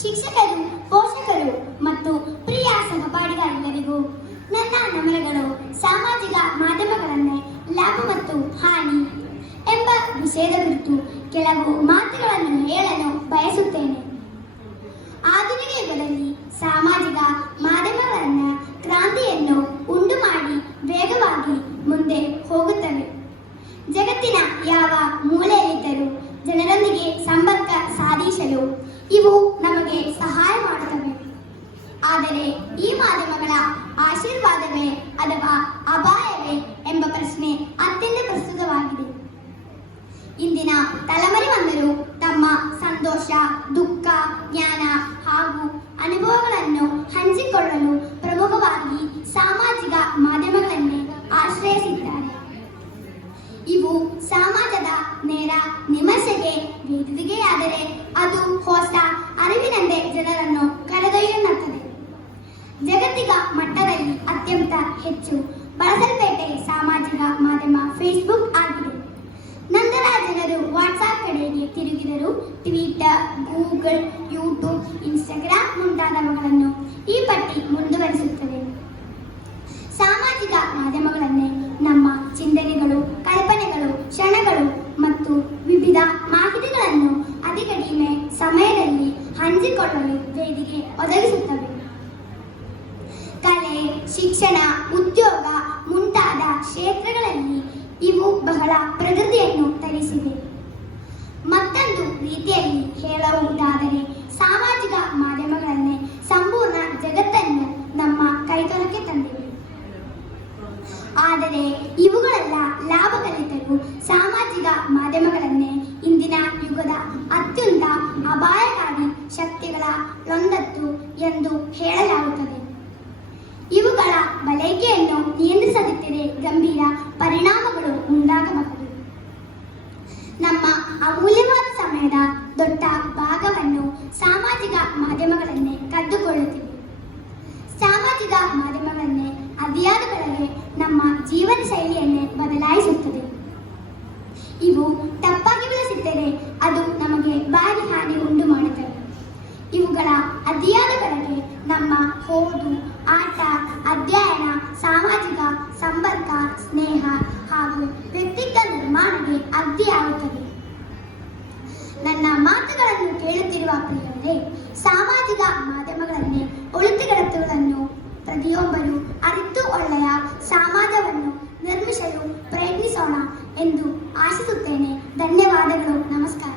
ಶಿಕ್ಷಕರು, ಪೋಷಕರು ಮತ್ತು ಪ್ರಿಯ ಸಹಪಾಠಿಗಳೆಲ್ಲರಿಗೂ ನನ್ನ ನಮನಗಳು. ಸಾಮಾಜಿಕ ಮಾಧ್ಯಮಗಳನ್ನೇ ಲಾಭ ಮತ್ತು ಹಾನಿ ಎಂಬ ವಿಷಯದ ಕುರಿತು ಕೆಲವು ಮಾತುಗಳನ್ನು ಹೇಳಲು ಬಯಸುತ್ತೇನೆ. ಆಧುನಿಕ ಯುಗದಲ್ಲಿ ಸಾಮಾಜಿಕ ಮಾಧ್ಯಮಗಳನ್ನ ಕ್ರಾಂತಿಯನ್ನು ಉಂಟು ಮಾಡಿ ವೇಗವಾಗಿ ಮುಂದೆ ಹೋಗುತ್ತವೆ. ಜಗತ್ತಿನ ಯಾವ ಮೂಲೆಯಲ್ಲಿದ್ದರೂ ಜನರೊಂದಿಗೆ ಸಂಪರ್ಕ ಸಾಧಿಸಲು ಇವು ನಮಗೆ ಸಹಾಯ ಮಾಡುತ್ತವೆ. ಆದರೆ ಈ ಮಾಧ್ಯಮಗಳ ಆಶೀರ್ವಾದವೇ ಅಥವಾ ಅಪಾಯವೇ ಎಂಬ ಪ್ರಶ್ನೆ ಅತ್ಯಂತ ಪ್ರಸ್ತುತವಾಗಿದೆ. ಇಂದಿನ ತಲೆಮಾರಿನವರು ತಮ್ಮ ಸಂತೋಷ, ದುಃಖ, ಜ್ಞಾನ ಹಾಗೂ ಅನುಭವಗಳನ್ನು ಹಂಚಿಕೊಳ್ಳಲು ಪ್ರಮುಖವಾಗಿ ಸಾಮಾಜಿಕ ಮಾಧ್ಯಮಗಳನ್ನೇ ಆಶ್ರಯಿಸಿದ್ದಾರೆ. ಇವು ಸಮಾಜದ ನೇರ ವಿಮರ್ಶೆಗೆ ವೇದಿಕೆಯಾದರೆ ಅದು ಹೊಸ ಅರಿವಿನಂತೆ ಜನರನ್ನು ಕರೆದೊಯ್ಯುತ್ತದೆ. ಜಾಗತಿಕ ಮಟ್ಟದಲ್ಲಿ ಅತ್ಯಂತ ಹೆಚ್ಚು ಬಳಸಲ್ಪಟ್ಟ ಸಾಮಾಜಿಕ ಮಾಧ್ಯಮ ಫೇಸ್ಬುಕ್ ಆಗಿದೆ. ನಂತರ ಜನರು ವಾಟ್ಸಾಪ್ ಕಡೆಗೆ ತಿರುಗಿದರು. ಟ್ವಿಟರ್, ಗೂಗಲ್, ಯೂಟ್ಯೂಬ್, ಇನ್ಸ್ಟಾಗ್ರಾಮ್ ಮುಂತಾದವುಗಳನ್ನು ಈ ಪಟ್ಟಿ ಮುಂದುವರಿಸುತ್ತದೆ. ಸಾಮಾಜಿಕ ಮಾಧ್ಯಮಗಳನ್ನೇ ನಮ್ಮ ಚಿಂತನೆಗಳು, ಕಲ್ಪನೆಗಳು, ಕ್ಷಣಗಳು ಮತ್ತು ವಿವಿಧ ಮಾಹಿತಿಗಳನ್ನು ಅತಿ ಕಡಿಮೆ ಸಮಯದಲ್ಲಿ ಹಂಚಿಕೊಳ್ಳಲು ವೇದಿಕೆ ಒದಗಿಸುತ್ತವೆ. ಕಲೆ, ಶಿಕ್ಷಣ, ಉದ್ಯೋಗ ಮುಂತಾದ ಕ್ಷೇತ್ರಗಳಲ್ಲಿ ಇವು ಬಹಳ ಪ್ರಗತಿಯನ್ನು ತರಿಸಿವೆ. ಮತ್ತೊಂದು ರೀತಿಯಲ್ಲಿ ಹೇಳುವುದಾದರೆ ಸಾಮಾಜಿಕ ಮಾಧ್ಯಮಗಳನ್ನೇ ಸಂಪೂರ್ಣ ಜಗತ್ತನ್ನು ನಮ್ಮ ಕೈತೊಳಕ್ಕೆ ತಂದಿವೆ. ಆದರೆ ಇವುಗಳೆಲ್ಲ ಲಾಭ ಕಲಿತರು ಸಾಮಾಜಿಕ ಮಾಧ್ಯಮಗಳನ್ನೇ ಇಂದಿನ ಯುಗದ ಅತ್ಯಂತ ಅಪಾಯಕಾರಿ ಶಕ್ತಿಗಳಲ್ಲೊಂದತ್ತು ಎಂದು ಹೇಳಲಾಗುತ್ತದೆ. ಇವುಗಳ ಬಳಕೆಯನ್ನು ನಿಯಂತ್ರಿಸದಿದ್ದರೆ ಗಂಭೀರ ಪರಿಣಾಮಗಳು ಉಂಟಾಗಬಹುದು. ನಮ್ಮ ಅಮೂಲ್ಯವಾದ ಸಮಯದ ದೊಡ್ಡ ಭಾಗವನ್ನು ಸಾಮಾಜಿಕ ಮಾಧ್ಯಮಗಳನ್ನೇ ಕದ್ದುಕೊಳ್ಳುತ್ತಿವೆ. ಸಾಮಾಜಿಕ ಮಾಧ್ಯಮಗಳನ್ನೇ ಅತಿಯಾದ ಬಳಕೆ ನಮ್ಮ ಜೀವನ ಶೈಲಿಯನ್ನೇ ಬದಲಾಯಿಸುತ್ತದೆ. ಇವು ತಪ್ಪಾಗಿ ಬಳಸಿದ್ದರೆ ಅದು ನಮಗೆ ಭಾರಿ ಹಾನಿ ಉಂಟು ಮಾಡುತ್ತವೆ. ಇವುಗಳ ಅತಿಯಾದ ಬಳಕೆ ನಮ್ಮ ಓದು, ಆಟ, ಅಧ್ಯಯನ, ಸಾಮಾಜಿಕ ಸಂಪರ್ಕ, ಸ್ನೇಹ ಹಾಗೂ ವ್ಯಕ್ತಿತ್ವ ನಿರ್ಮಾಣಕ್ಕೆ ಅಡ್ಡಿಯಾಗುತ್ತದೆ. ನನ್ನ ಮಾತುಗಳನ್ನು ಕೇಳುತ್ತಿರುವ ಪ್ರಿಯರೇ, ಸಾಮಾಜಿಕ ಮಾಧ್ಯಮಗಳನ್ನೇ ಒಳಿತುಗಳನ್ನು ಪ್ರತಿಯೊಬ್ಬರು ಅರಿತು ಒಳ್ಳೆಯ ಸಮಾಜವನ್ನು ನಿರ್ಮಿಸಲು ಪ್ರಯತ್ನಿಸೋಣ ಎಂದು ಆಶಿಸುತ್ತೇನೆ. ಧನ್ಯವಾದಗಳು. ನಮಸ್ಕಾರ.